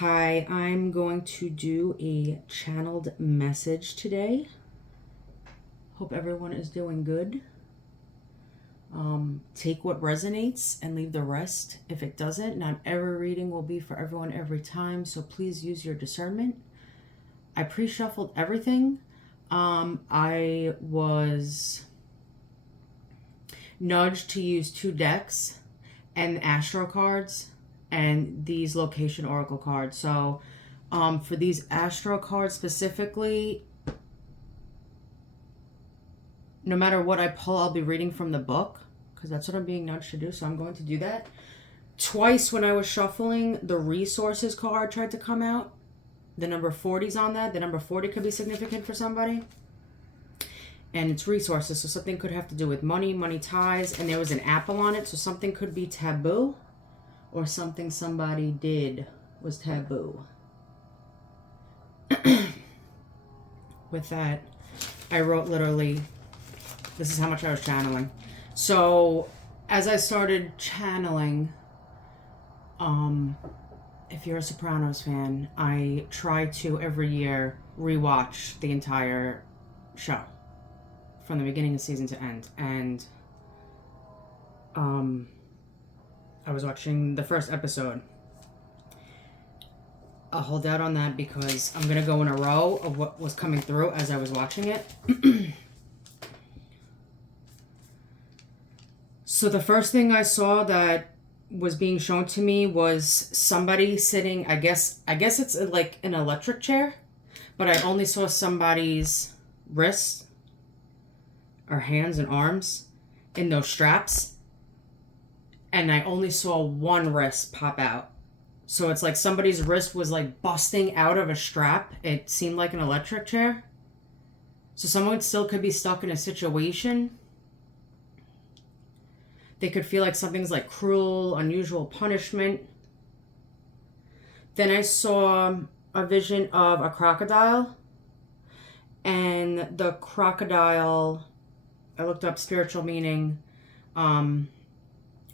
Hi, I'm going to do a channeled message today. Hope everyone is doing good. Take what resonates and leave the rest. If it doesn't, not every reading will be for everyone every time, so please use your discernment. I pre-shuffled everything. I was nudged to use 2 decks and Astro cards and these location oracle cards. So for these Astro cards specifically, no matter what I pull, I'll be reading from the book because that's what I'm being nudged to do. So I'm going to do that. Twice when I was shuffling, the resources card tried to come out. The number 40's on that. The number 40 could be significant for somebody. And it's resources, so something could have to do with money, money ties, and there was an apple on it, so something could be taboo. Or something somebody did was taboo. With that, I wrote literally, this is how much I was channeling. So, as I started channeling, if you're a Sopranos fan, I try to every year rewatch the entire show from the beginning of season to end. And I was watching the first episode. I'll hold out on that because I'm going to go in a row of what was coming through as I was watching it. So the first thing I saw that was being shown to me was somebody sitting, I guess it's like an electric chair, but I only saw somebody's wrists or hands and arms in those straps. And I only saw one wrist pop out. So it's like somebody's wrist was like busting out of a strap. It seemed like an electric chair. So someone still could be stuck in a situation. They could feel like something's like cruel, unusual punishment. Then I saw a vision of a crocodile. And the crocodile, I looked up spiritual meaning.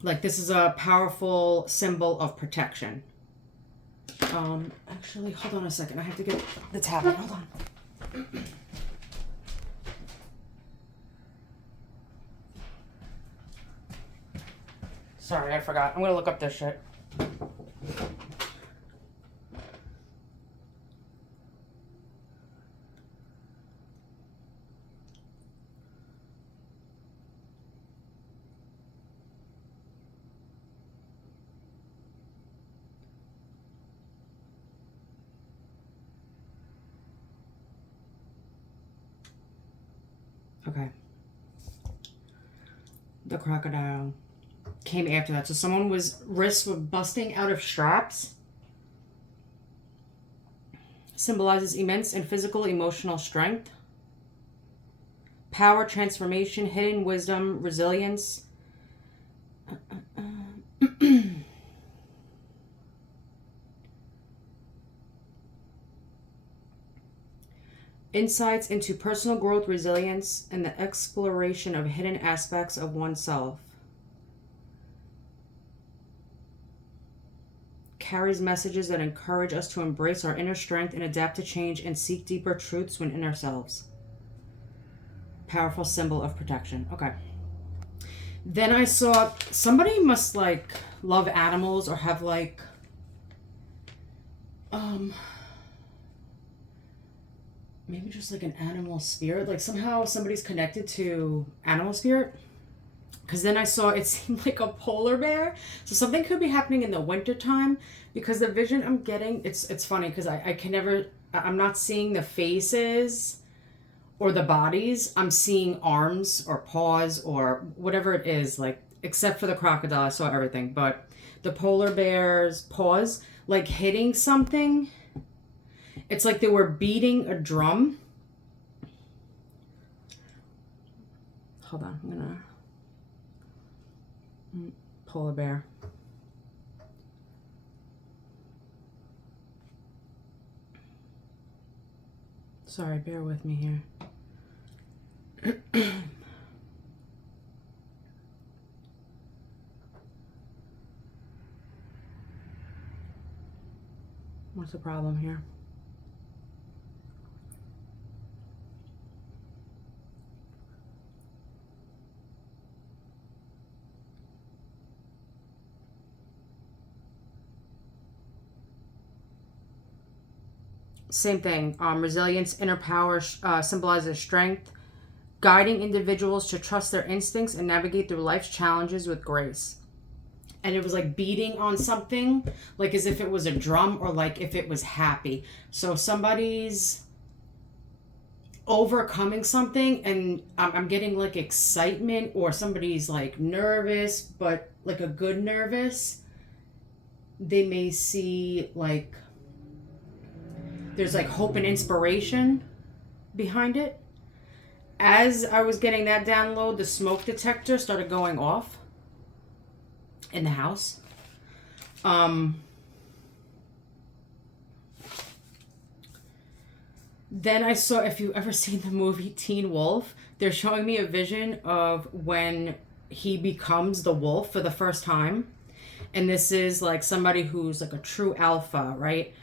Like this is a powerful symbol of protection. Actually, hold on a second. I have to get the tablet. Hold on. Sorry, I forgot. I'm gonna look up this shit. Okay. The crocodile came after that. So someone was wrists were busting out of straps. Symbolizes immense and physical emotional strength. Power, transformation, hidden wisdom, resilience. Insights into personal growth, resilience, and the exploration of hidden aspects of oneself. Carries messages that encourage us to embrace our inner strength and adapt to change and seek deeper truths within ourselves. Powerful symbol of protection. Okay. Then I saw somebody must like love animals or have like maybe just like an animal spirit. Like somehow somebody's connected to animal spirit. Because then I saw it seemed like a polar bear. So something could be happening in the wintertime. Because the vision I'm getting, it's funny because I can never, I'm not seeing the faces or the bodies. I'm seeing arms or paws or whatever it is. Like, except for the crocodile, I saw everything. But the polar bear's paws, like hitting something. It's like they were beating a drum. Hold on, I'm gonna... Polar bear. Sorry, bear with me here. What's the problem here? Same thing. Resilience, inner power symbolizes strength, guiding individuals to trust their instincts and navigate through life's challenges with grace. And it was like beating on something, like as if it was a drum or like if it was happy. So somebody's overcoming something and I'm getting like excitement, or somebody's like nervous, but like a good nervous. They may see like there's like hope and inspiration behind it. As I was getting that download, the smoke detector started going off in the house. Then I saw, if you've ever seen the movie Teen Wolf, they're showing me a vision of when he becomes the wolf for the first time. And this is like somebody who's like a true alpha, right?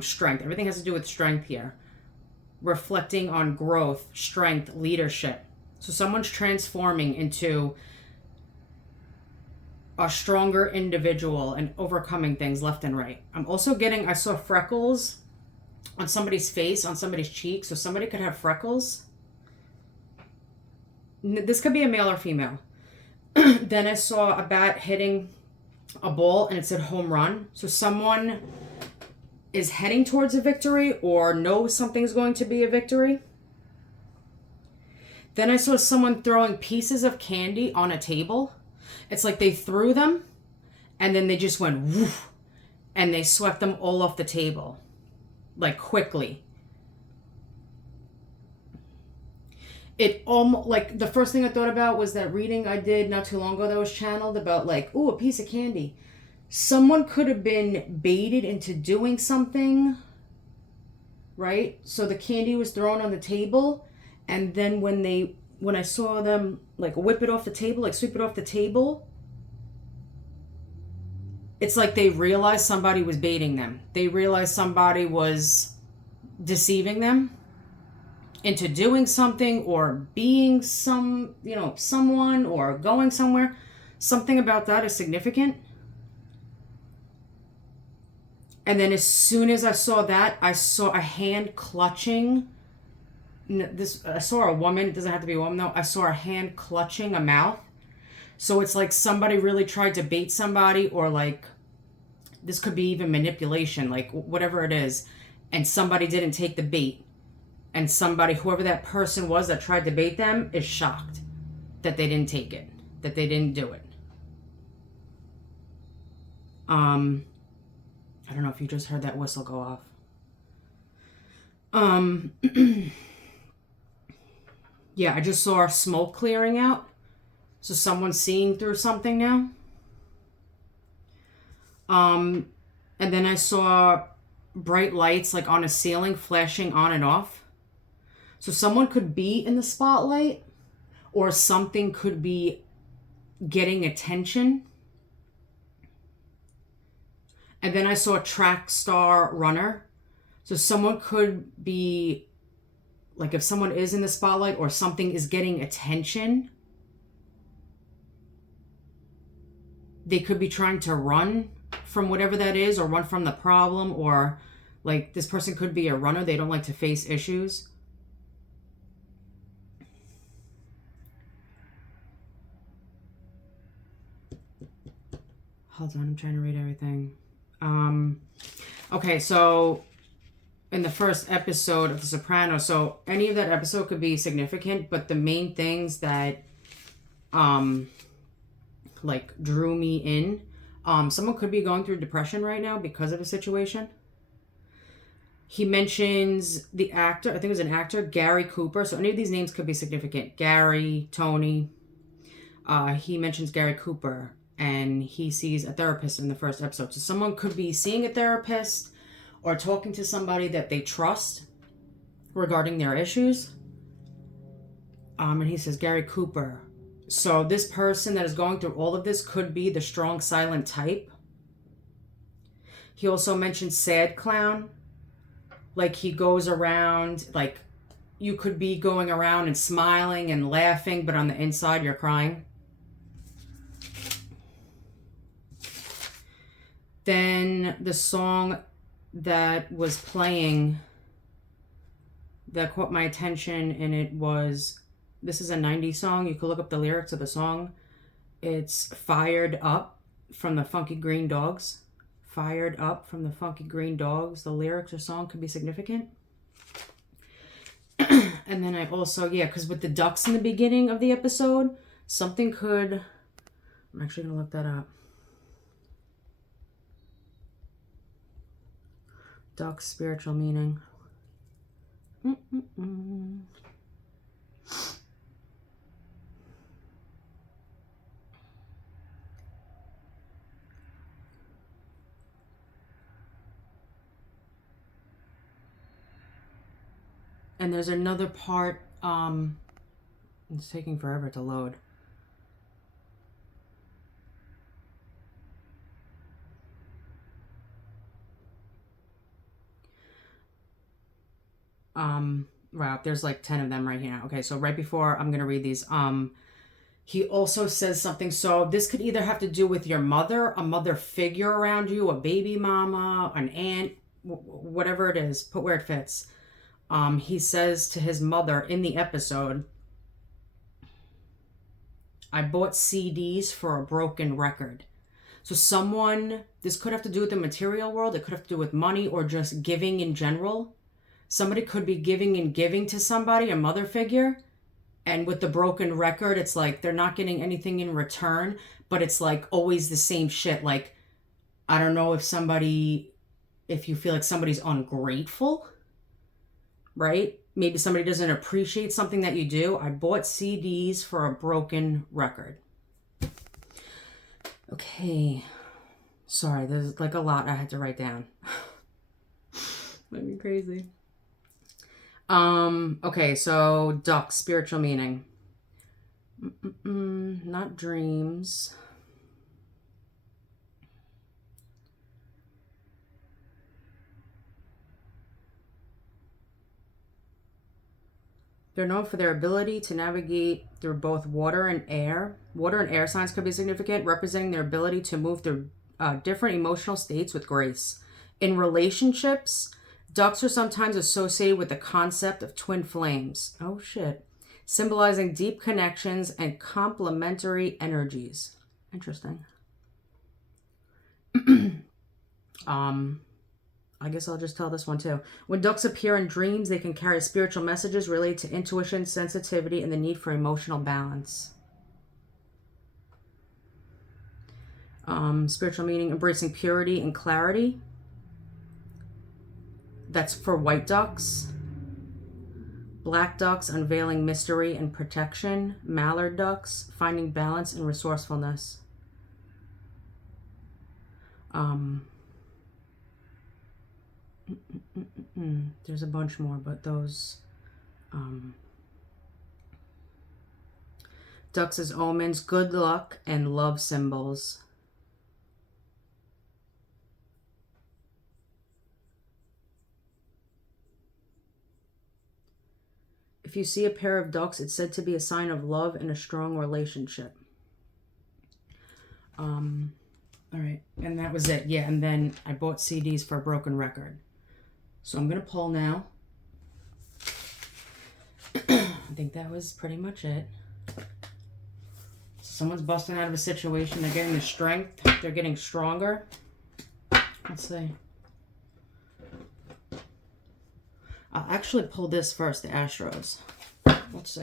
Strength. Everything has to do with strength here. Reflecting on growth, strength, leadership. So someone's transforming into a stronger individual and overcoming things left and right. I'm also getting, I saw freckles on somebody's face, on somebody's cheek. So somebody could have freckles. This could be a male or female. Then I saw a bat hitting a ball and it said home run. So someone is heading towards a victory or knows something's going to be a victory. Then I saw someone throwing pieces of candy on a table. It's like they threw them and then they just went woof and they swept them all off the table, like quickly. It almost, like the first thing I thought about was that reading I did not too long ago that was channeled about like, ooh, a piece of candy. Someone could have been baited into doing something, right? So the candy was thrown on the table, and then when I saw them like whip it off the table, like sweep it off the table, it's like they realized somebody was baiting them. They realized somebody was deceiving them into doing something or being someone or going somewhere. Something about that is significant. And then as soon as I saw that, I saw a hand clutching. I saw a woman. It doesn't have to be a woman though. I saw a hand clutching a mouth. So it's like somebody really tried to bait somebody, or like this could be even manipulation, like whatever it is. And somebody didn't take the bait. And somebody, whoever that person was that tried to bait them, is shocked that they didn't take it, that they didn't do it. I don't know if you just heard that whistle go off. Yeah, I just saw smoke clearing out. So someone's seeing through something now. And then I saw bright lights like on a ceiling flashing on and off. So someone could be in the spotlight, or something could be getting attention. And then I saw a track star runner. So someone could be, like if someone is in the spotlight or something is getting attention, they could be trying to run from whatever that is, or run from the problem, or like this person could be a runner. They don't like to face issues. Hold on, I'm trying to read everything. Okay, so in the first episode of The Sopranos, so any of that episode could be significant, but the main things that like drew me in, someone could be going through depression right now because of a situation. He mentions the actor, I think it was an actor, Gary Cooper. So any of these names could be significant. Gary, Tony. He mentions Gary Cooper, and he sees a therapist in the first episode. So someone could be seeing a therapist or talking to somebody that they trust regarding their issues. And he says Gary Cooper. So this person that is going through all of this could be the strong, silent type. He also mentioned sad clown. Like he goes around, like you could be going around and smiling and laughing, but on the inside you're crying. Then the song that was playing that caught my attention, and it was, this is a 90s song. You could look up the lyrics of the song. It's Fired Up from the Funky Green Dogs. Fired Up from the Funky Green Dogs. The lyrics or song could be significant. And then I also, yeah, because with the ducks in the beginning of the episode, something could, I'm actually going to look that up. Ducks, spiritual meaning. And there's another part, it's taking forever to load. Right, there's like 10 of them right here. Okay, so right before I'm gonna read these, he also says something. So this could either have to do with your mother, a mother figure around you, a baby mama, an aunt, whatever it is, put where it fits. He says to his mother in the episode, I bought CDs for a broken record. So someone, this could have to do with the material world, it could have to do with money or just giving in general. Somebody could be giving to somebody, a mother figure, and with the broken record, it's like they're not getting anything in return, but it's like always the same shit. Like, I don't know if you feel like somebody's ungrateful, right? Maybe somebody doesn't appreciate something that you do. I bought CDs for a broken record. Okay. Sorry, there's like a lot I had to write down. That'd be crazy. Okay, so duck, spiritual meaning. Not dreams. They're known for their ability to navigate through both water and air. Water and air signs could be significant, representing their ability to move through different emotional states with grace. In relationships, ducks are sometimes associated with the concept of twin flames. Oh shit. Symbolizing deep connections and complementary energies. Interesting. I guess I'll just tell this one too. When ducks appear in dreams, they can carry spiritual messages related to intuition, sensitivity, and the need for emotional balance. Spiritual meaning, embracing purity and clarity. That's for white ducks. Black ducks, unveiling mystery and protection. Mallard ducks, finding balance and resourcefulness. There's a bunch more, but those ducks as omens, good luck, and love symbols. If you see a pair of ducks, it's said to be a sign of love and a strong relationship. All right, and that was it. Yeah, and then I bought CDs for a broken record. So I'm going to pull now. I think that was pretty much it. So someone's busting out of a situation. They're getting the strength. They're getting stronger. Let's see. I'll actually pull this first, the Astros. Let's see.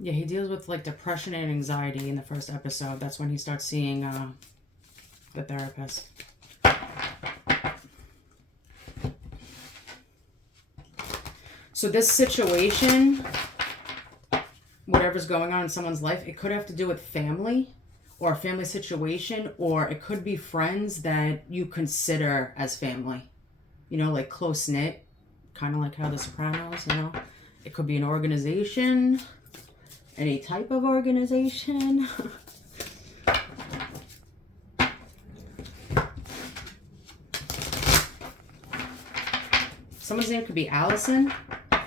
Yeah, he deals with like depression and anxiety in the first episode. That's when he starts seeing the therapist. So this situation, whatever's going on in someone's life, it could have to do with family or a family situation, or it could be friends that you consider as family. You know, like close-knit, kind of like how The Sopranos, you know. It could be an organization, any type of organization. Someone's name could be Allison. I'm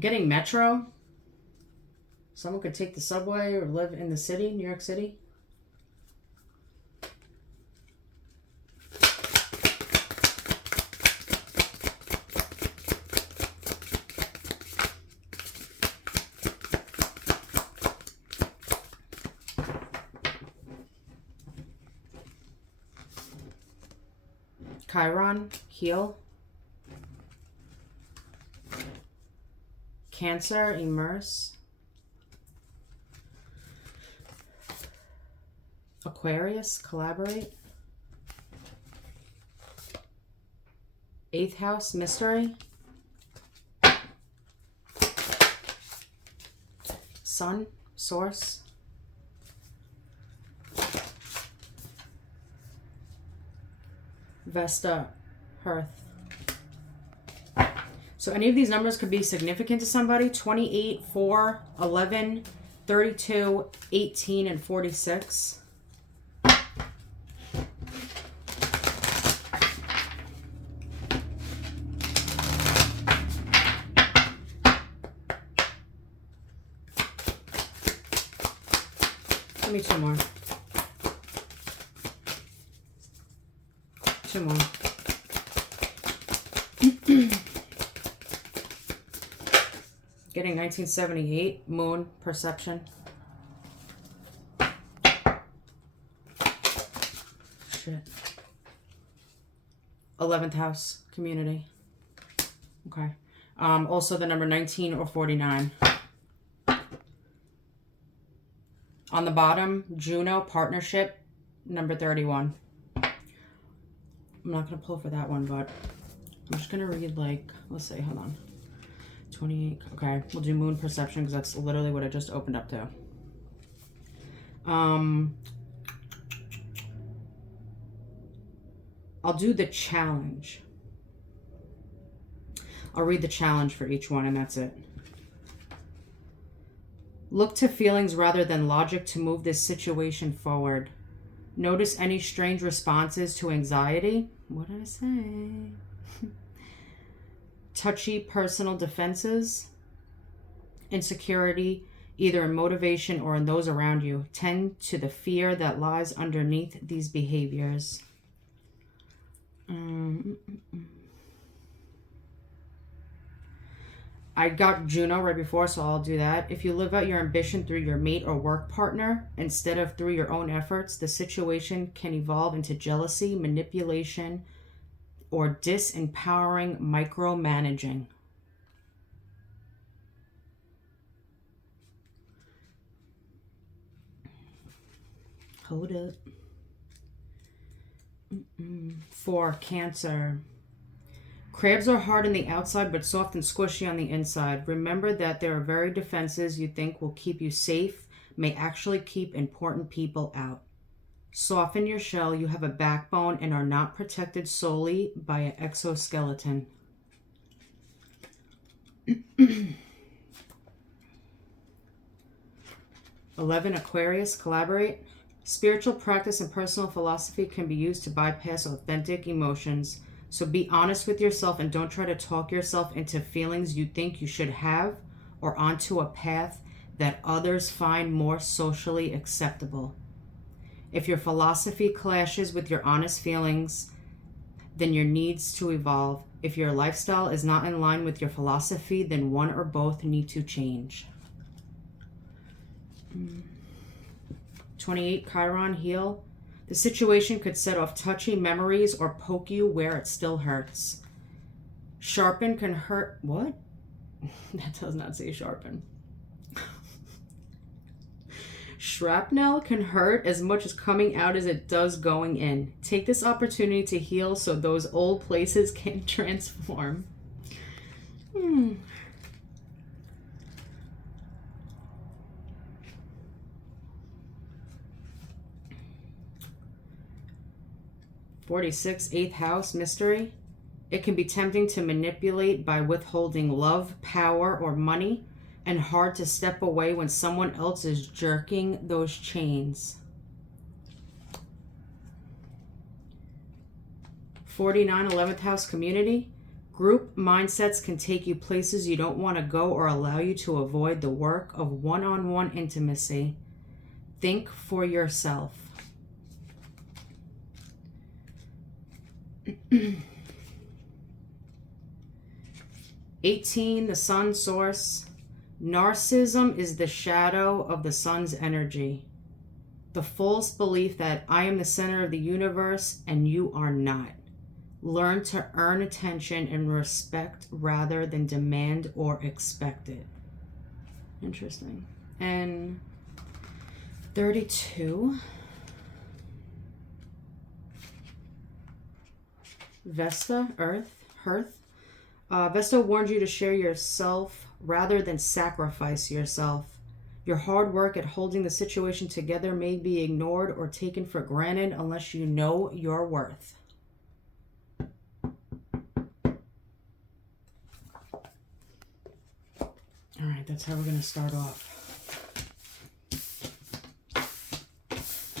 getting Metro. Someone could take the subway or live in the city, New York City. Chiron, heal. Cancer, immerse. Aquarius, collaborate. 8th house, mystery. Sun, source. Vesta, hearth. So any of these numbers could be significant to somebody. 28, 4, 11, 32, 18, and 46. Give me 2 more. 2 more. Getting 1978, moon, perception. Shit. 11th house, community. Okay. Also the number 19 or 49. On the bottom, Juno, partnership, number 31. I'm not going to pull for that one, but I'm just going to read, like, let's see, hold on. 28, okay, we'll do moon perception because that's literally what I just opened up to. I'll do the challenge. I'll read the challenge for each one, and that's it. Look to feelings rather than logic to move this situation forward. Notice any strange responses to anxiety. What did I say? Touchy personal defenses. Insecurity, either in motivation or in those around you. Tend to the fear that lies underneath these behaviors. I got Juno right before, so I'll do that. If you live out your ambition through your mate or work partner instead of through your own efforts, the situation can evolve into jealousy, manipulation, or disempowering micromanaging. Hold up. For Cancer. Crabs are hard on the outside but soft and squishy on the inside. Remember that there are very defenses you think will keep you safe may actually keep important people out. Soften your shell. You have a backbone and are not protected solely by an exoskeleton. 11, Aquarius, collaborate. Spiritual practice and personal philosophy can be used to bypass authentic emotions. So be honest with yourself and don't try to talk yourself into feelings you think you should have or onto a path that others find more socially acceptable. If your philosophy clashes with your honest feelings, then your needs to evolve. If your lifestyle is not in line with your philosophy, then one or both need to change. 28, Chiron, heal. The situation could set off touchy memories or poke you where it still hurts. Sharpen can hurt. What? That does not say sharpen. Shrapnel can hurt as much as coming out as it does going in. Take this opportunity to heal so those old places can transform. 46, 8th house, mystery. It can be tempting to manipulate by withholding love, power, or money, and hard to step away when someone else is jerking those chains. 49, 11th house, community. Group mindsets can take you places you don't want to go or allow you to avoid the work of one-on-one intimacy. Think for yourself. 18, the sun source. Narcissism is the shadow of the sun's energy. The false belief that I am the center of the universe and you are not. Learn to earn attention and respect rather than demand or expect it. Interesting. And 32. Vesta, Earth, Hearth. Vesta warned you to share yourself rather than sacrifice yourself. Your hard work at holding the situation together may be ignored or taken for granted unless you know your worth. All right, that's how we're going to start off.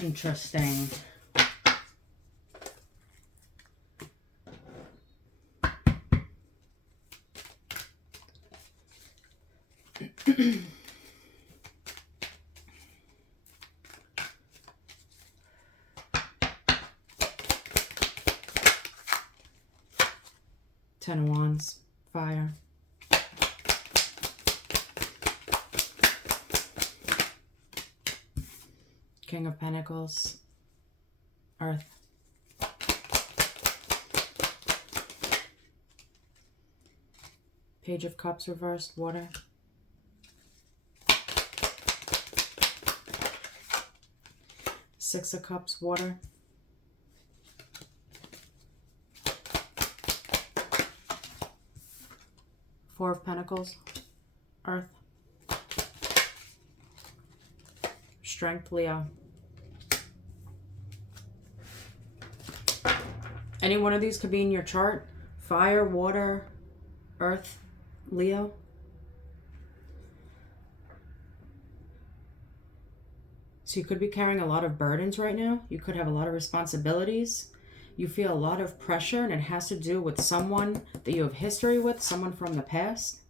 Interesting. Ten of Wands, fire. King of Pentacles, earth. Page of Cups reversed, water. Six of Cups, water. Four of Pentacles, earth. Strength, Leo. Any one of these could be in your chart. Fire, water, earth, Leo. So you could be carrying a lot of burdens right now. You could have a lot of responsibilities. You feel a lot of pressure, and it has to do with someone that you have history with, someone from the past.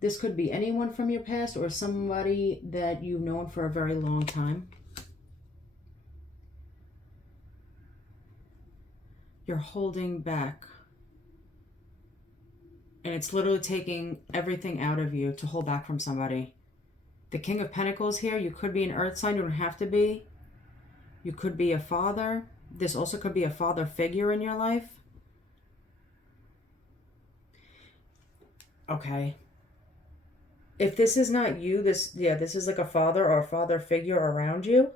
This could be anyone from your past or somebody that you've known for a very long time. You're holding back. And it's literally taking everything out of you to hold back from somebody. The King of Pentacles here, you could be an earth sign, you don't have to be. You could be a father. This also could be a father figure in your life. Okay. If this is not you, this is like a father or a father figure around you.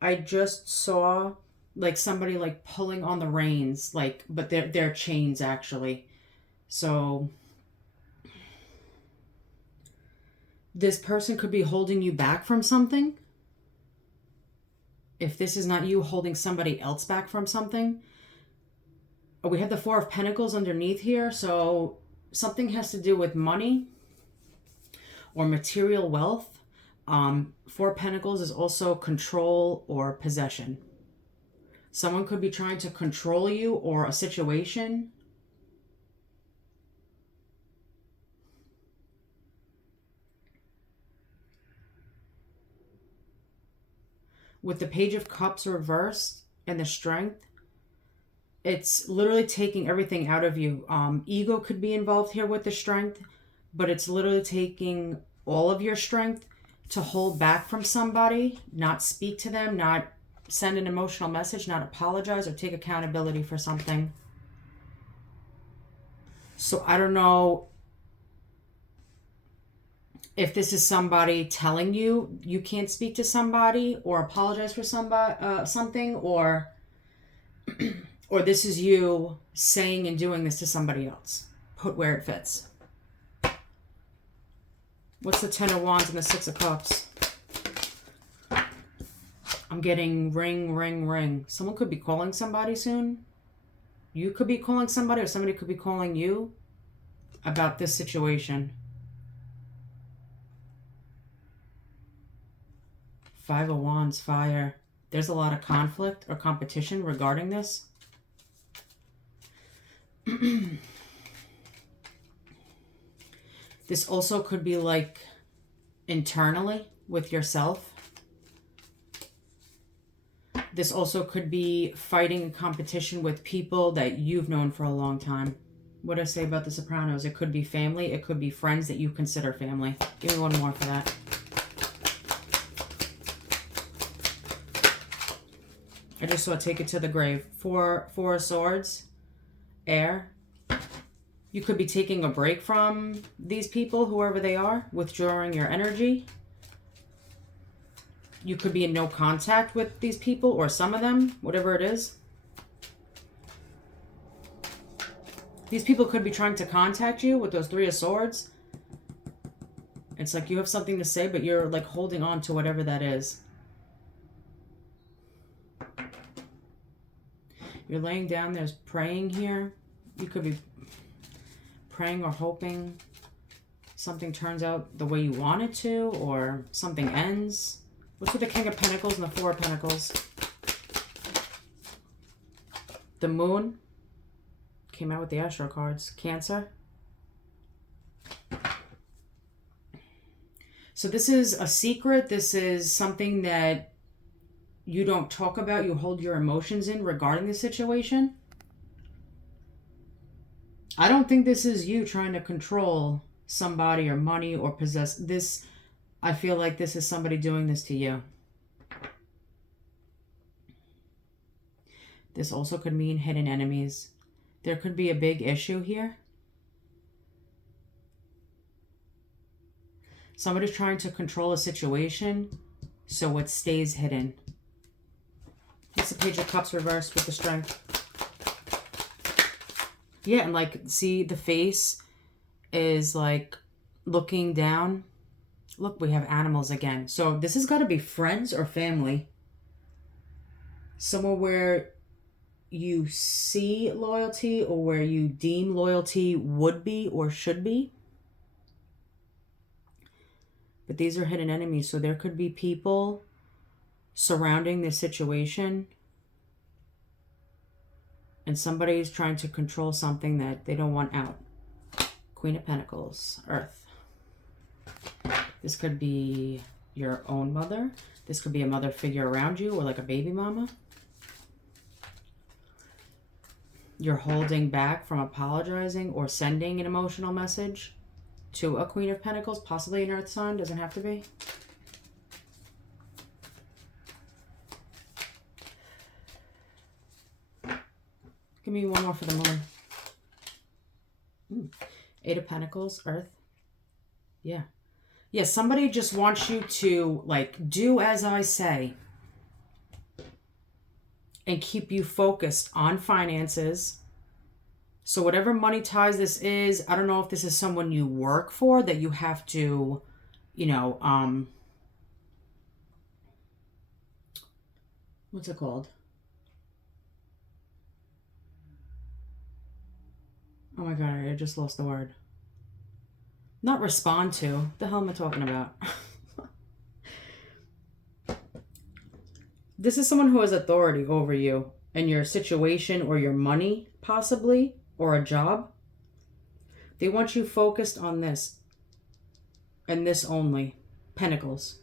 I just saw like somebody like pulling on the reins, like, but they're chains actually. So this person could be holding you back from something. If this is not you holding somebody else back from something. Oh, we have the Four of Pentacles underneath here. So something has to do with money or material wealth. Four of Pentacles is also control or possession. Someone could be trying to control you or a situation. With the Page of Cups reversed and the Strength, it's literally taking everything out of you. Ego could be involved here with the Strength, but it's literally taking all of your strength to hold back from somebody, not speak to them, not send an emotional message, not apologize or take accountability for something. So I don't know if this is somebody telling you you can't speak to somebody or apologize for something, or or this is you saying and doing this to somebody else. Put where it fits. What's the Ten of Wands and the Six of Cups? I'm getting ring, ring, ring. Someone could be calling somebody soon. You could be calling somebody, or somebody could be calling you about this situation. 5 of Wands, fire. There's a lot of conflict or competition regarding this. This also could be like internally with yourself. This also could be fighting a competition with people that you've known for a long time. What did I say about the Sopranos? It could be family. It could be friends that you consider family. Give me one more for that. I just saw take it to the grave. Four of Swords. Air. You could be taking a break from these people, whoever they are, withdrawing your energy. You could be in no contact with these people, or some of them, whatever it is. These people could be trying to contact you with those 3 of Swords. It's like you have something to say, but you're like holding on to whatever that is. You're laying down, there's praying here. You could be praying or hoping something turns out the way you want it to, or something ends. What's with the King of Pentacles and the 4 of Pentacles? The Moon came out with the Astro cards. Cancer. So this is a secret. This is something that you don't talk about. You hold your emotions in regarding the situation. I don't think this is you trying to control somebody or money or possess this. I feel like this is somebody doing this to you. This also could mean hidden enemies. There could be a big issue here. Somebody's trying to control a situation so it stays hidden. It's the Page of Cups reversed with the Strength. Yeah, and like, see, the face is like looking down. Look, we have animals again. So this has got to be friends or family. Somewhere where you see loyalty, or where you deem loyalty would be or should be. But these are hidden enemies. So there could be people surrounding this situation. And somebody's trying to control something that they don't want out. Queen of Pentacles, Earth. This could be your own mother. This could be a mother figure around you, or like a baby mama. You're holding back from apologizing or sending an emotional message to a Queen of Pentacles, possibly an Earth sign, doesn't have to be. Give me one more for the Moon. 8 of Pentacles, Earth. Yeah. Yeah, somebody just wants you to, like, do as I say. And keep you focused on finances. So whatever money ties this is, I don't know if this is someone you work for that you have to, you know, what's it called? Oh my God, I just lost the word. Not respond to. The hell am I talking about? This is someone who has authority over you and your situation or your money, possibly, or a job. They want you focused on this and this only. Pentacles.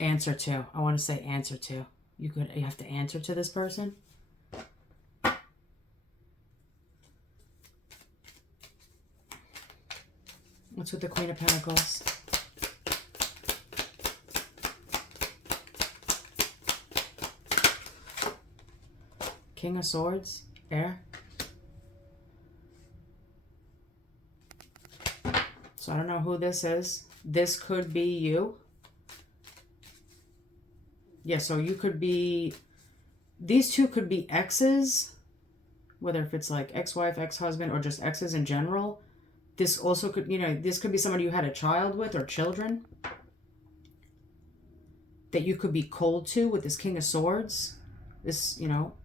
Answer to. I want to say answer to. You have to answer to this person. What's with the Queen of Pentacles? King of Swords, Air. So I don't know who this is. This could be you. Yeah, so you could be, these two could be exes, whether if it's like ex-wife, ex-husband, or just exes in general. This also could, this could be somebody you had a child with or children that you could be cold to with this King of Swords. This,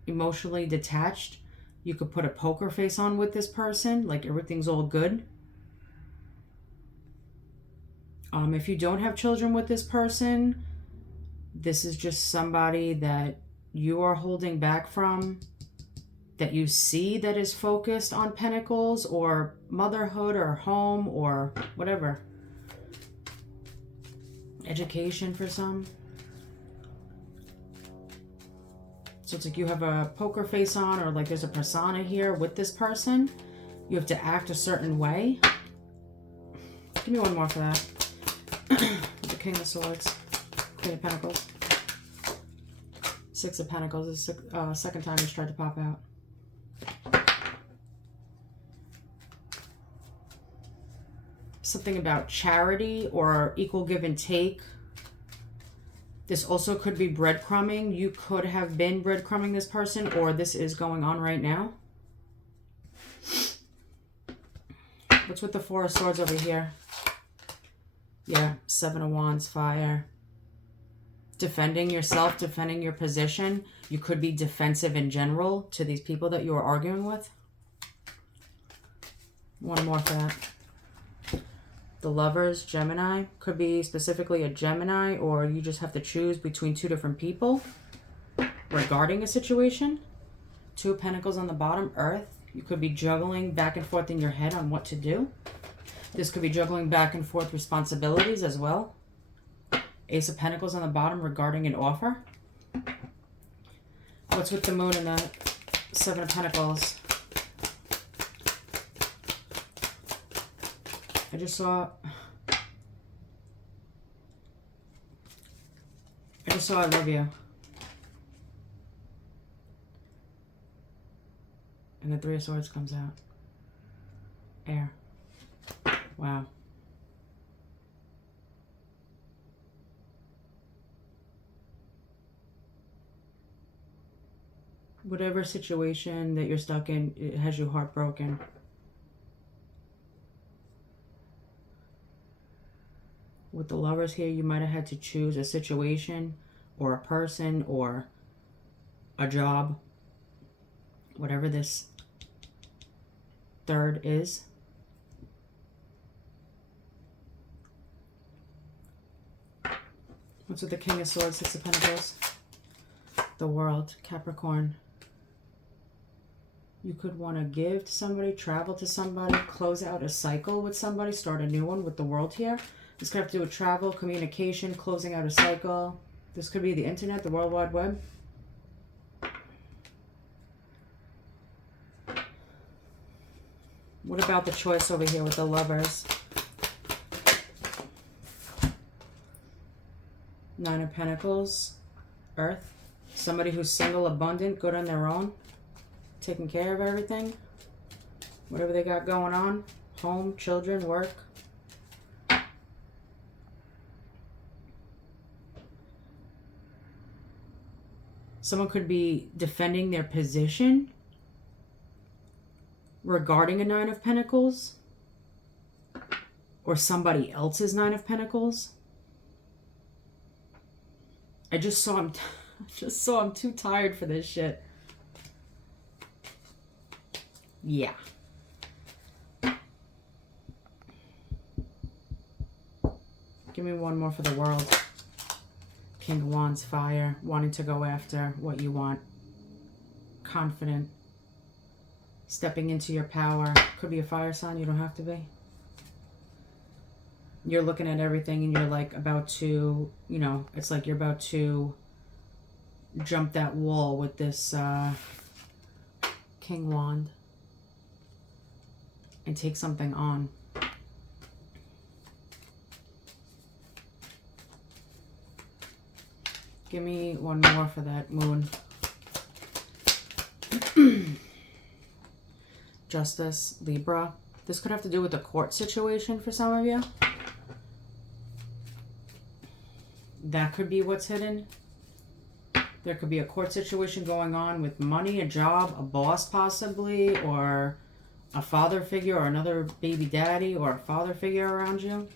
emotionally detached. You could put a poker face on with this person, like everything's all good. If you don't have children with this person, this is just somebody that you are holding back from, that you see that is focused on pentacles or motherhood or home or whatever. Education for some. So it's like you have a poker face on, or like there's a persona here with this person. You have to act a certain way. Give me one more for that. The King of Swords. Queen of Pentacles. Six of Pentacles is the second time it's tried to pop out. Something about charity or equal give and take. This also could be breadcrumbing. You could have been breadcrumbing this person, or this is going on right now. What's with the Four of Swords over here? Yeah, Seven of Wands, fire. Defending yourself, defending your position. You could be defensive in general to these people that you are arguing with. One more for that. The Lovers, Gemini. Could be specifically a Gemini, or you just have to choose between two different people regarding a situation. Two of Pentacles on the bottom, Earth. You could be juggling back and forth in your head on what to do. This could be juggling back and forth responsibilities as well. Ace of Pentacles on the bottom regarding an offer. What's with the Moon and the Seven of Pentacles? I just saw I love you. And the Three of Swords comes out. Air. Wow. Whatever situation that you're stuck in, it has you heartbroken. With the Lovers here, you might have had to choose a situation or a person or a job. Whatever this third is. What's with the King of Swords, Six of Pentacles? The World, Capricorn. You could want to give to somebody, travel to somebody, close out a cycle with somebody, start a new one with the World here. This could have to do with travel, communication, closing out a cycle. This could be the internet, the World Wide Web. What about the choice over here with the Lovers? Nine of Pentacles, Earth. Somebody who's single, abundant, good on their own, taking care of everything. Whatever they got going on. Home, children, work. Someone could be defending their position regarding a Nine of Pentacles, or somebody else's Nine of Pentacles. I just saw I'm too tired for this shit. Yeah. Give me one more for the World. King of Wands, fire, wanting to go after what you want. Confident. Stepping into your power. Could be a fire sign, you don't have to be. You're looking at everything and you're like about to, it's like you're about to jump that wall with this King Wand and take something on. Give me one more for that Moon. Justice, Libra. This could have to do with a court situation for some of you. That could be what's hidden. There could be a court situation going on with money, a job, a boss possibly, or a father figure or another baby daddy or a father figure around you.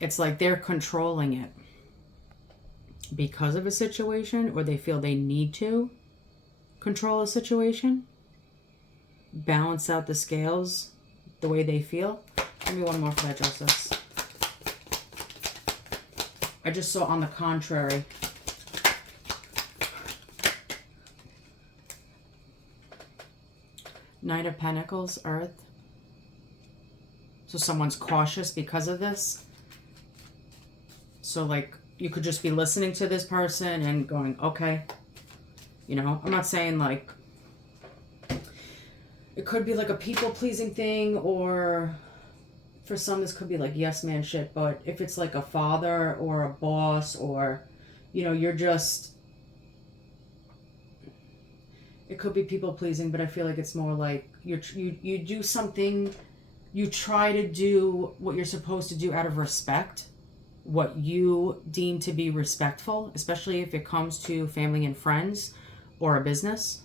It's like they're controlling it because of a situation, or they feel they need to control a situation, balance out the scales the way they feel. Give me one more for that, Justice. I just saw on the contrary. Knight of Pentacles, Earth. So someone's cautious because of this. So like you could just be listening to this person and going, okay. You know, I'm not saying like it could be like a people-pleasing thing, or for some this could be like yes man shit, but if it's like a father or a boss, or you know, you're just, it could be people-pleasing, but I feel like it's more like you do something, you try to do what you're supposed to do out of respect, what you deem to be respectful, especially if it comes to family and friends or a business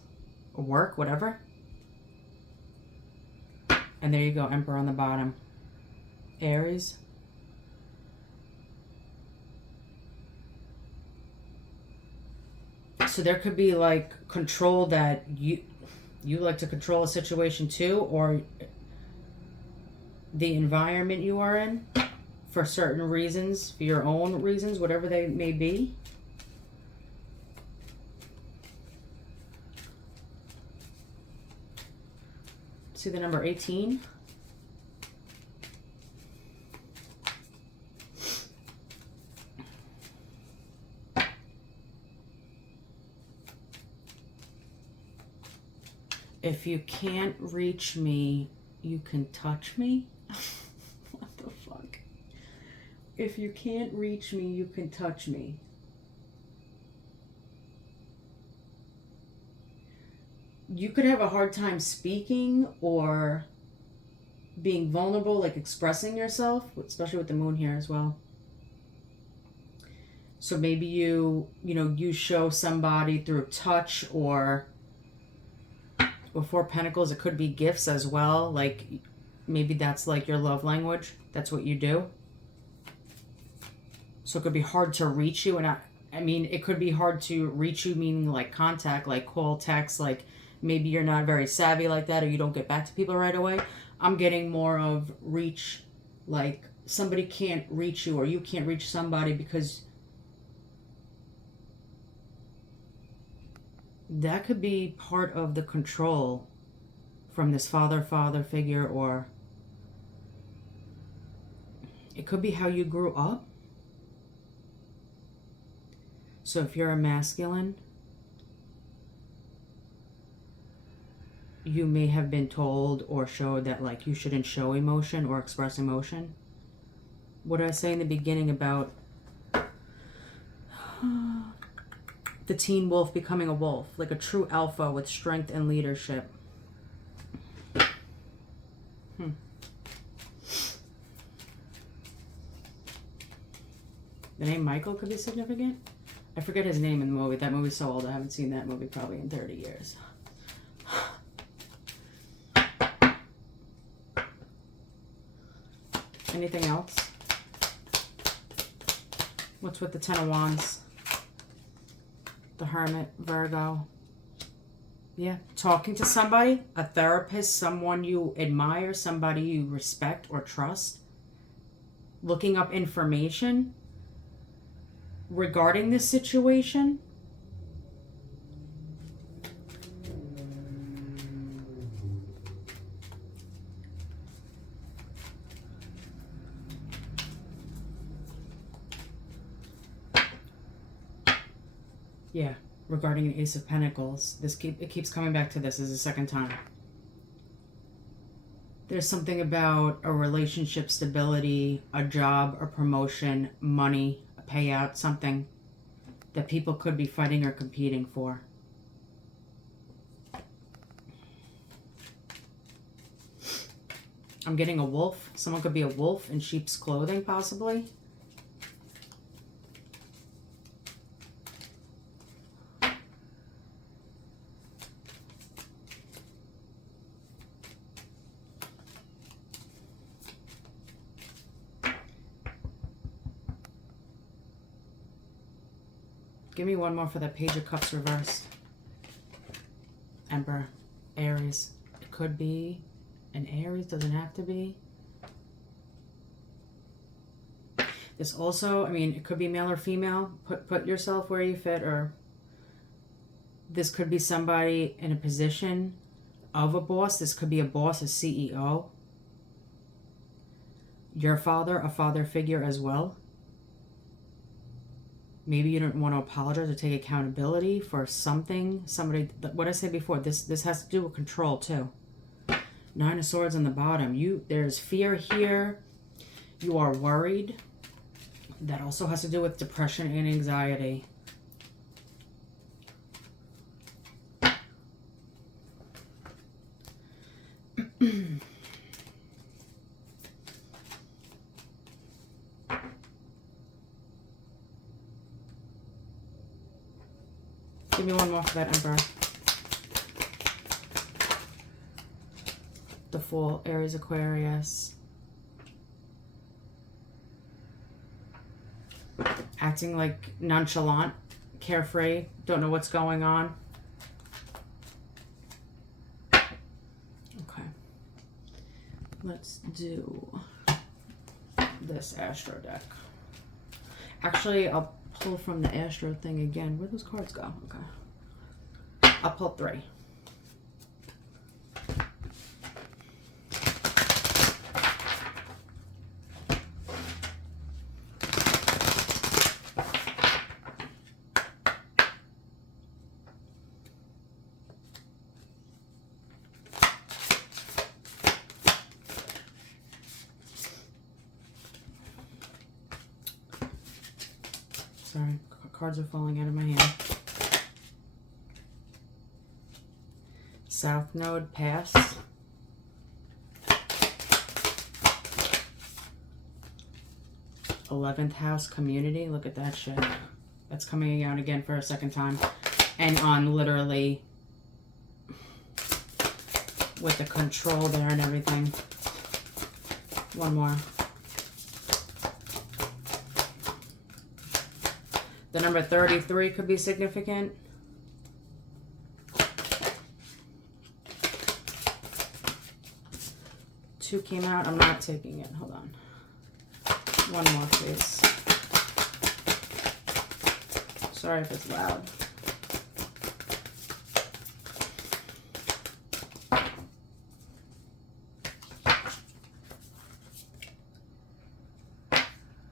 or work, whatever. And there you go, Emperor on the bottom. Aries. So there could be like control, that you like to control a situation too, or the environment you are in for certain reasons, for your own reasons, whatever they may be. See the number 18? If you can't reach me, you can touch me? What the fuck? If you can't reach me, you can touch me. You could have a hard time speaking or being vulnerable, like expressing yourself, especially with the moon here as well. So maybe you show somebody through touch, or with Four Pentacles, it could be gifts as well. Like maybe that's like your love language. That's what you do. So it could be hard to reach you. And I mean, it could be hard to reach you, meaning like contact, like call, text, like maybe you're not very savvy like that, or you don't get back to people right away. I'm getting more of reach, like somebody can't reach you, or you can't reach somebody because that could be part of the control from this father figure, or it could be how you grew up. So if you're a masculine, you may have been told or showed that like you shouldn't show emotion or express emotion. What did I say in the beginning about the teen wolf becoming a wolf, like a true alpha with strength and leadership? The name Michael could be significant. I forget his name in the movie. That movie's so old, I haven't seen that movie probably in 30 years. Anything else? What's with the Ten of Wands? The Hermit, Virgo. Yeah, talking to somebody, a therapist, someone you admire, somebody you respect or trust. Looking up information regarding this situation. Yeah, regarding the Ace of Pentacles. It keeps coming back to this as a second time. There's something about a relationship stability, a job, a promotion, money, a payout, something that people could be fighting or competing for. I'm getting a wolf. Someone could be a wolf in sheep's clothing, possibly. Give me one more for that Page of Cups reversed. Emperor. Aries. It could be an Aries. Doesn't have to be. This also, I mean, it could be male or female. Put yourself where you fit, or this could be somebody in a position of a boss. This could be a boss, a CEO. Your father, a father figure as well. Maybe you don't want to apologize or take accountability for something. Somebody, what I said before, this has to do with control too. Nine of Swords on the bottom. There's fear here. You are worried. That also has to do with depression and anxiety. Give me one more for that Emperor. The Fool, Aries, Aquarius. Acting like nonchalant, carefree, don't know what's going on. Okay. Let's do this Astro deck. Actually, I'll pull from the Astro thing again. Where'd those cards go? Okay. I'll pull 3. Sorry, cards are falling out of my hand. South Node, pass. '11th house, community. Look at that shit. That's coming out again for a second time. And on literally with the control there and everything. One more. The number 33 could be significant. Two came out. I'm not taking it. Hold on. One more, please. Sorry if it's loud.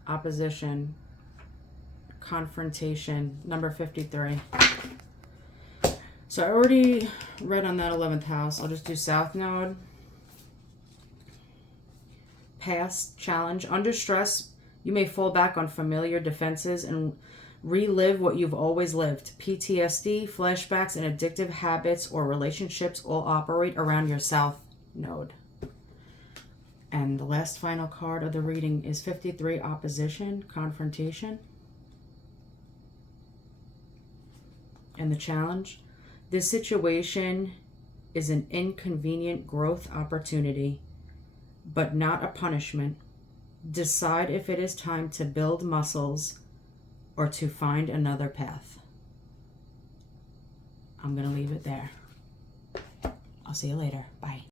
Opposition. Confrontation, number 53. So I already read on that 11th house. I'll just do South Node. Past, challenge. Under stress, you may fall back on familiar defenses and relive what you've always lived. PTSD, flashbacks, and addictive habits or relationships all operate around your South Node. And the last final card of the reading is 53, opposition, confrontation. And the challenge, this situation is an inconvenient growth opportunity, but not a punishment. Decide if it is time to build muscles or to find another path. I'm going to leave it there. I'll see you later. Bye.